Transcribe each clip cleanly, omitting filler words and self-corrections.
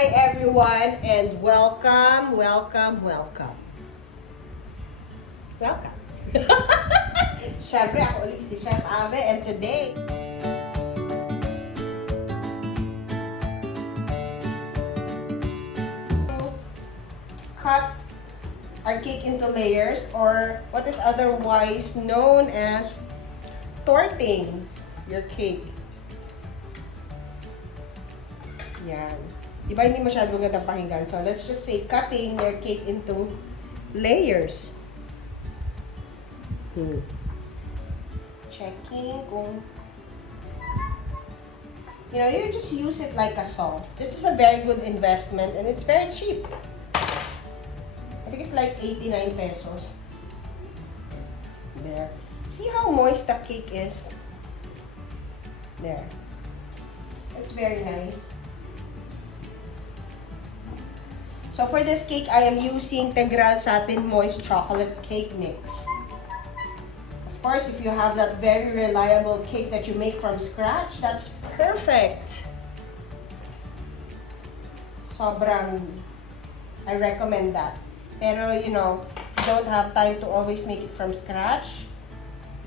Hi everyone and welcome. Syempre ako ulit si Chef Ave and today cut our cake into layers, or what is otherwise known as torting your cake. Yan. Diba hindi masyadong gandang pakinggan? So, let's just say cutting your cake into layers. Checking kung... You know, you just use it like a saw. This is a very good investment and it's very cheap. I think it's like 89 pesos. There. See how moist the cake is? There. It's very nice. So for this cake, I am using Tegral Satin Moist Chocolate Cake Mix. Of course, if you have that very reliable cake that you make from scratch, that's perfect. Sobrang, I recommend that. Pero, you know, if you don't have time to always make it from scratch,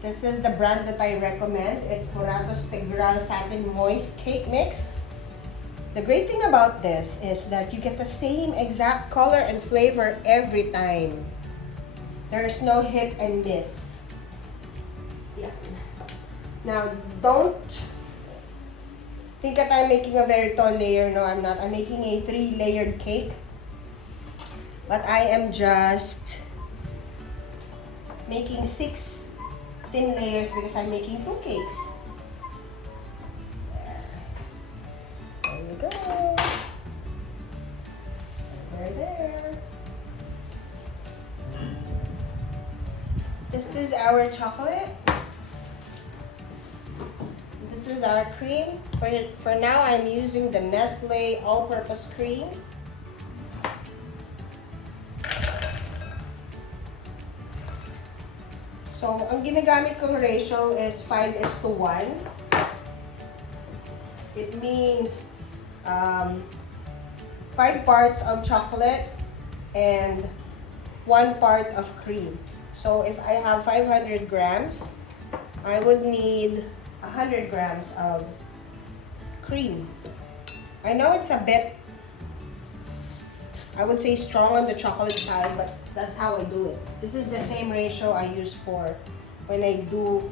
this is the brand that I recommend. It's Murato's Tegral Satin Moist Cake Mix. The great thing about this is that you get the same exact color and flavor every time. There's no hit and miss. Yeah. Now, don't think that I'm making a very tall layer. No, I'm not. I'm making a 3-layered cake. But I am just making 6 thin layers because I'm making 2 cakes. Go. There. This is our chocolate. This is our cream. For now, I'm using the Nestle all-purpose cream. So, ang ginagamit kong ratio is 5:1. It means 5 parts of chocolate and 1 part of cream. So if I have 500 grams, I would need 100 grams of cream. I know it's a bit, I would say, strong on the chocolate side, but that's how I do it. This is the same ratio I use for when I do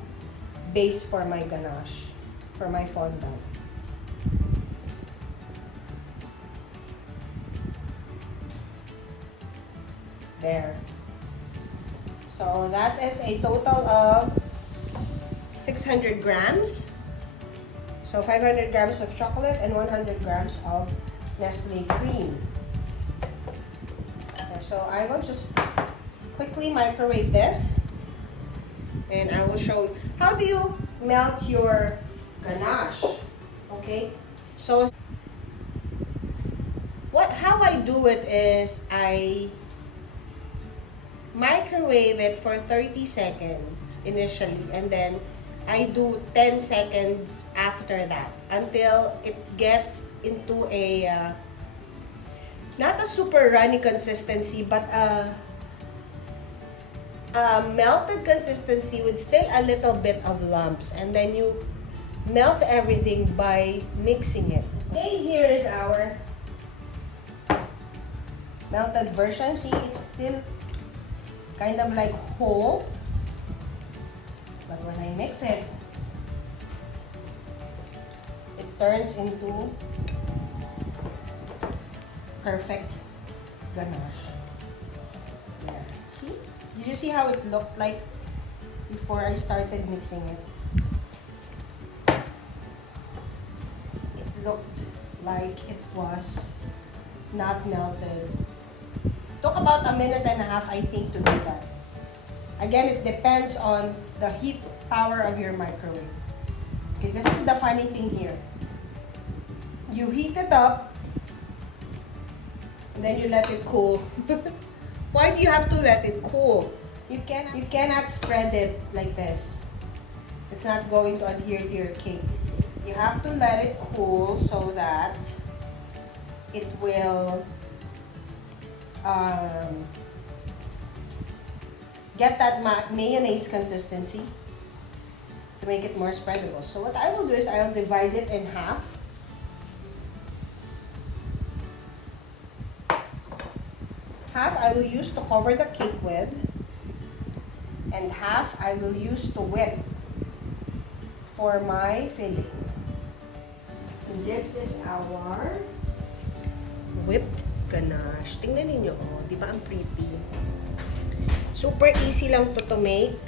base for my ganache, for my fondant. There. So that is a total of 600 grams. So 500 grams of chocolate and 100 grams of Nestle cream. Okay, so I will just quickly microwave this. And I will show you how do you melt your ganache. Okay? So how I do it is I microwave it for 30 seconds initially, and then I do 10 seconds after that until it gets into a not a super runny consistency, but a melted consistency with still a little bit of lumps, and then you melt everything by mixing it. Okay, here is our melted version. See, it's still kind of like whole, but when I mix it, it turns into perfect ganache. There. See? Did you see how it looked like before I started mixing it? It looked like it was not melted. Took about a minute and a half, I think, to do that. Again, it depends on the heat power of your microwave. Okay, this is the funny thing here. You heat it up, and then you let it cool. Why do you have to let it cool? You cannot spread it like this. It's not going to adhere to your cake. You have to let it cool so that it will get that mayonnaise consistency to make it more spreadable. So what I will do is I'll divide it in half. Half I will use to cover the cake with, and half I will use to whip for my filling. And this is our whipped ganache. Tingnan ninyo, oh, di ba ang pretty? Super easy lang to make.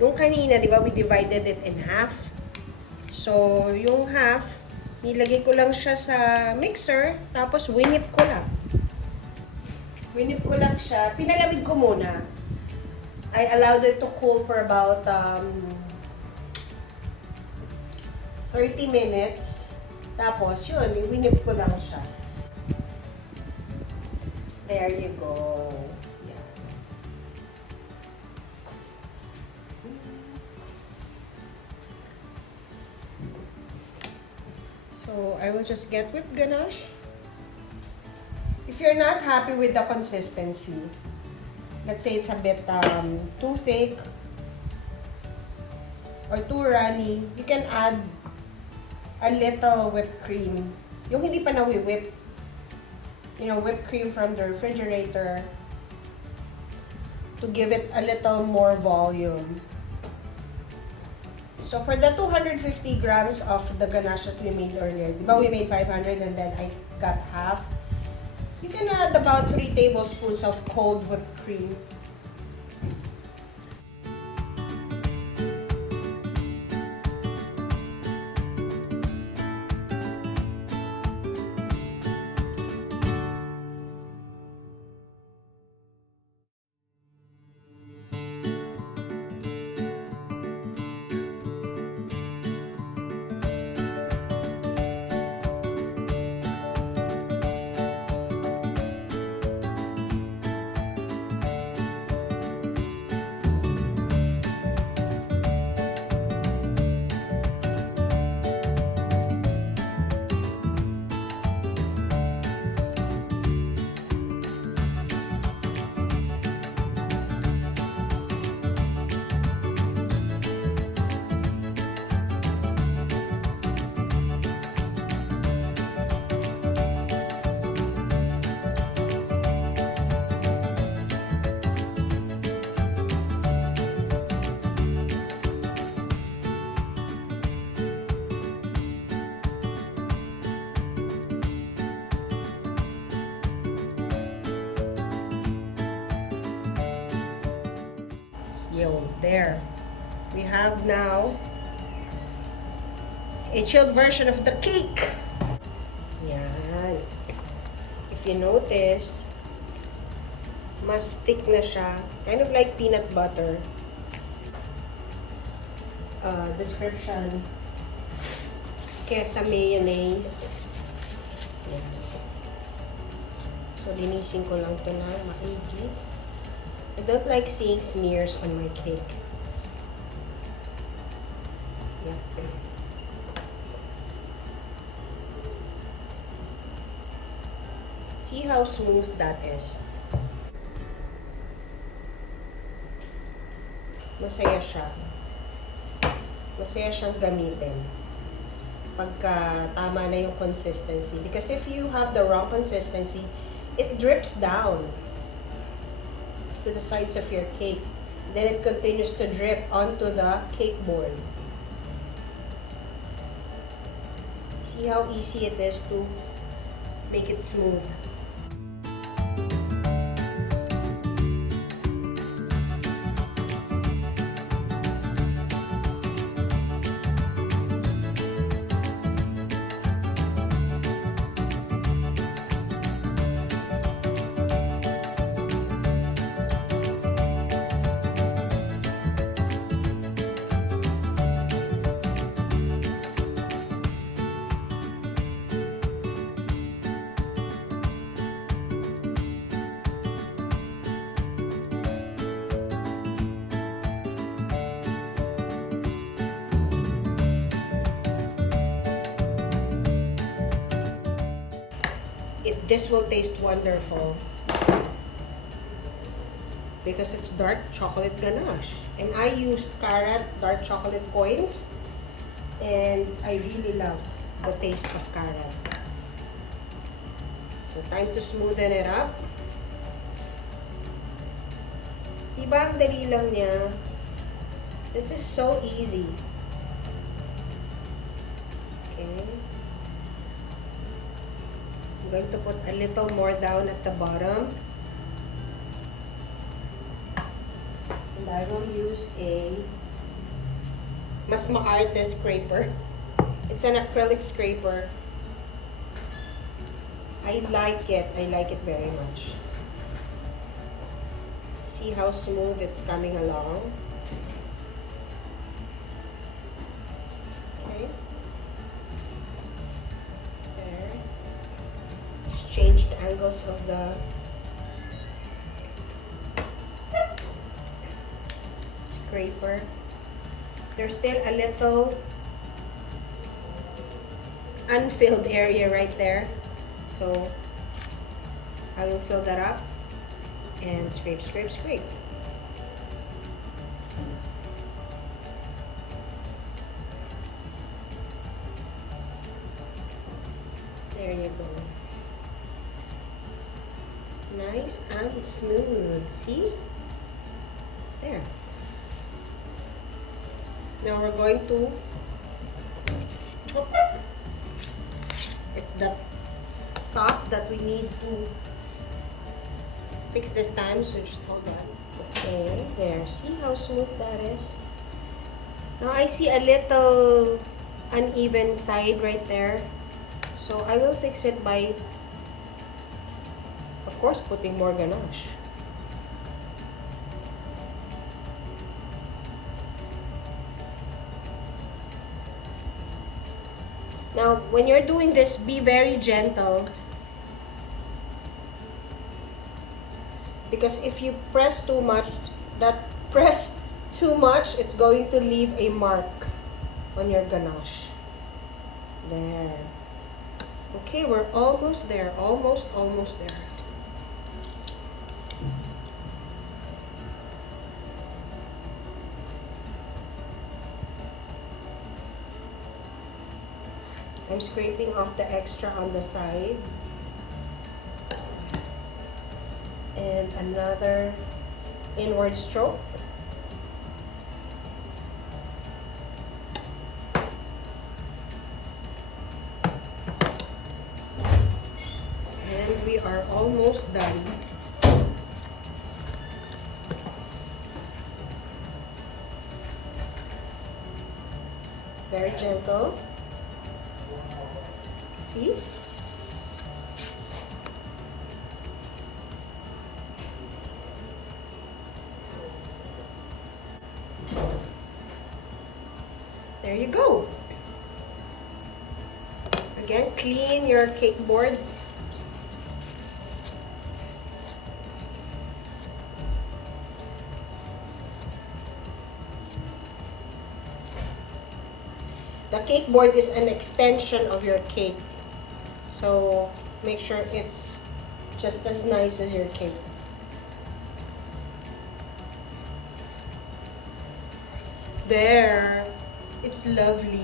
Yung kanina, di ba, we divided it in half. So, yung half, nilagay ko lang siya sa mixer, tapos winip ko lang. Winip ko lang siya. Pinalamig ko muna. I allowed it to cool for about 30 minutes. Tapos, yun, winip ko lang siya. There you go. Yeah. So, I will just get whipped ganache. If you're not happy with the consistency, let's say it's a bit too thick or too runny, you can add a little whipped cream. Yung hindi pa nawi-whip, whipped cream from the refrigerator to give it a little more volume. So for the 250 grams of the ganache that we made earlier, di ba we made 500 and then I got half? You can add about 3 tablespoons of cold whipped cream. There. We have now a chilled version of the cake. Yan. If you notice, mas thick na siya. Kind of like peanut butter. Description. Kesa mayonnaise. Yan. So, linisin ko lang ito na maigi. I don't like seeing smears on my cake. Yeah. See how smooth that is. Masaya siya. Masaya siyang gamitin pagka tama na yung consistency. Because if you have the wrong consistency, it drips down to the sides of your cake. Then it continues to drip onto the cake board. See how easy it is to make it smooth. this will taste wonderful because it's dark chocolate ganache. And I used carrot dark chocolate coins, and I really love the taste of carrot. So time to smoothen it up. Diba ang dali lang niya? This is so easy. Okay. I'm going to put a little more down at the bottom. And I will use a mas maarte scraper. It's an acrylic scraper. I like it. I like it very much. See how smooth it's coming along? Okay. There. Just change the angles of the scraper. There's still a little unfilled area right there. So I will fill that up and scrape, scrape, scrape. There you go. Nice and smooth. See? There. Now we're going to, it's the top that we need to fix this time, so just hold on. Okay, there. See how smooth that is? Now I see a little uneven side right there. So I will fix it by, of course, putting more ganache. Now, when you're doing this, be very gentle. Because if you press too much, it's going to leave a mark on your ganache. There. Okay, we're almost there. Almost there. I'm scraping off the extra on the side. And another inward stroke. And we are almost done. Very gentle. See? There you go. Again, clean your cake board. The cake board is an extension of your cake. So make sure it's just as nice as your cake. There. It's lovely.